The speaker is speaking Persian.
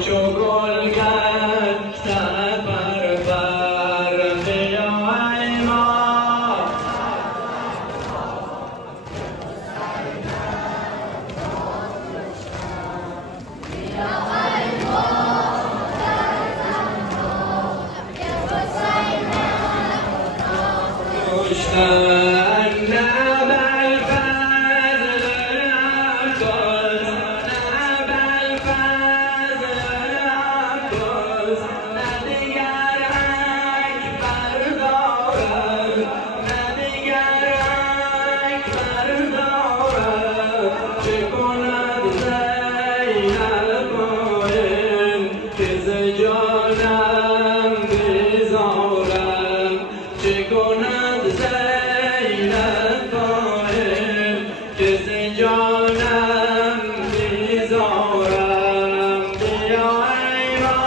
چو گل گشته پرور بیا ای ما جانم بیزارم چه کند زینب قایم که ز جانم بیزارم بیا ای ما